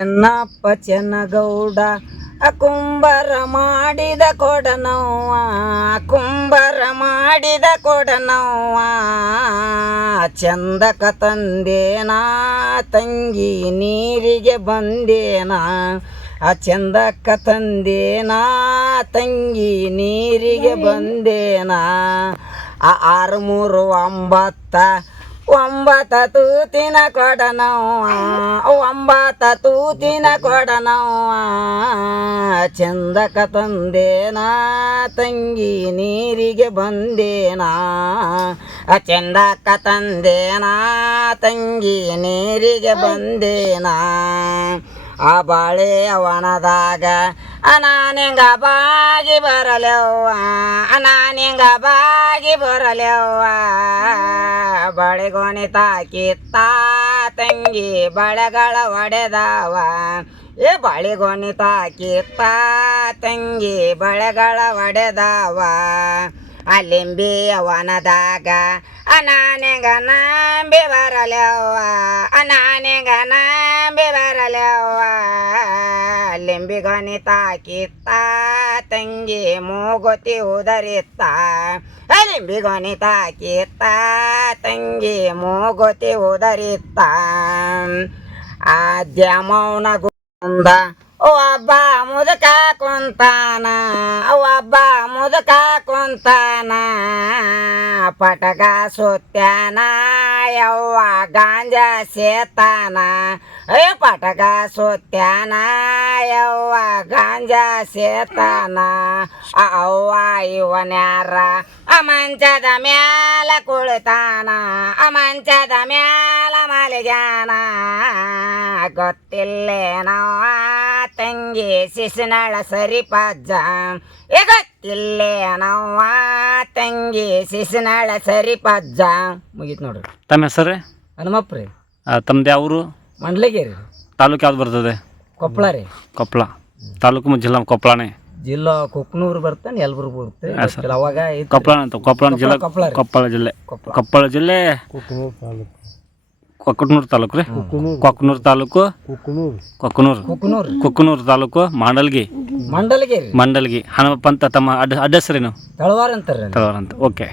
ಚೆನ್ನಪ್ಪ ಚೆನ್ನಗೌಡ ಅಕುಂಬರ ಕುಂಬರ ಮಾಡಿದ ಕೊಡನವ್ವ ಕುಂಬರ ಮಾಡಿದ ಕೊಡನವ್ವ. ಚಂದಕ ತಂದೇನಾ, ತಂಗಿ ನೀರಿಗೆ ಬಂದೇನಾ. ಆ ಚಂದಕ್ಕ ತಂದೇನಾ, ತಂಗಿ ನೀರಿಗೆ ಬಂದೇನಾ. ಆ ಆರು ಮೂರು ಒಂಬತ್ತ ಒಂಬತ್ತ ತೂತಿನ ಕೊಡನವ ಒಂಬತ್ತ ತೂತಿನ ಕೊಡನವ ಚಂದಕ ತಂದೇನಾ, ತಂಗಿ ನೀರಿಗೆ ಬಂದೇನಾ. ಚಂದಕ ತಂದೇನಾ, ತಂಗಿ ನೀರಿಗೆ ಬಂದೇನಾ. ಆ ಬಾಳೆ ಅವನದಾಗ ಅನಾನಿಂಗ ಬಾಗಿ ಬರಲೆವ್ವ, ಅನಾನಿಂಗ ಬಾಗಿ ಬರಲೆವ್ವ. ಬಳೆಗೊನೆ ತಾ ತಂಗಿ ಬಳೆಗಳ ಒಡೆದವ. ಏ ಬಳಿಗೊನಿ ತಾಕಿ ತಾ ತಂಗಿ ಬಳೆಗಳ ಒಡೆದವ. ಅಲ್ಲಿಂಬಿ ಅವನದಾಗ ಅನಾನೆಗ ನಂಬಿ ಬರಲೆವ್ವ. ಅನಾನೆಗ ನಂಬಿ ಬರಲೆವ್ವ. ಲಿಂಬಿ ತಾ ತಂಗಿ ಮೂಗುತಿ ಉದರಿತ್ತ. ಲಿಂಬಿ ಕೀರ್ತ ತಂಗಿ ಮೂಗುತಿ ಉದರಿತ್ತ ಆದ್ಯ ಮೌನ ಗುಂದ ಒಬ್ಬ ಮುದುಕ ಕುಂತಾನ ಒಬ್ಬ ಮುದುಕ ಕುಂತಾನ. ಪಟಗ ಸುತ್ತಾನ ಯವ್ವ ಗಾಂಜಾ ಸೇತಾನ ಏ ಪಟಕ ಸುತ್ಯಾನ ಯವ್ವ ಗಾಂಜ ಸೇತಾನ ಅವ್ವ ಇವನ್ಯಾರ ಆ ಮಂಚದ ಮ್ಯಾಲ ಕುಳಿತಾನ ಆ ಮಂಚದ ಮ್ಯಾಲ ಮಲಗ್ಯಾನ ಗೊತ್ತಿಲ್ಲೇನವ ತಂಗಿ ಶಿಶುನಳ ಸರಿಪಜ್ಜ ಏ ಗೊತ್ತಿಲ್ಲೇನವ ತಂಗಿ ಶಿಶುನಳ ಸರಿಪಜ್ಜ ಮುಗೀತು ನೋಡ್ರಿ ತಮ್ಮ ಹೆಸರು ರೀ ಹನುಮಪ್ಪ ರೀ ತಮ್ಮದು ಯಾವ ಊರು ಮಂಡ್ಲಗಿರಿ ತಾಲೂಕು ಯಾವ್ದು ಬರ್ತದೆ? ಕೊಪ್ಪಳ ರೀ. ಕೊಪ್ಪಳ. ತಾಲೂಕು ಮತ್ತು ಜಿಲ್ಲಾ ಕೊಪ್ಪಳನೇ? ಜಿಲ್ಲಾ ಕೊಪ್ಪನೂರು ಬರ್ತಾನೆ ಯಲಬುರ್ಗಿ ಬರುತ್ತೆ. ಅವಾಗ ಇತ್ತು. ಕೊಪ್ಪಳ ಅಂತ ಕೊಪ್ಪಳ ಜಿಲ್ಲಾ ಕೊಪ್ಪಳ ರೀ. ಕೊಪ್ಪಳ ಜಿಲ್ಲೆ. ಕೊಪ್ಪಳ. ಕೊಪ್ಪಳ ಜಿಲ್ಲೆ ಕೊಕ್ಕನೂರು ತಾಲೂಕು. ರೀ? ಕೊಕ್ಕನೂರು ತಾಲೂಕು? ಕೊಕ್ಕನೂರು ಕೊಕ್ಕನೂರು ಕೊಕ್ಕನೂರು ತಾಲೂಕು ಮಾಂಡಲ್ಗಿ. ಮಂಡಲ್ಗಿ ಮಂಡಲ್ಗಿ. ಹನುಮಪ್ಪ ಅಂತ ತಮ್ಮ ಅಡ್ಡ ರೀ ನೀವು? ತಳವಾರ ಅಂತಾರ ತಳವಾರ ಅಂತ. ಓಕೆ.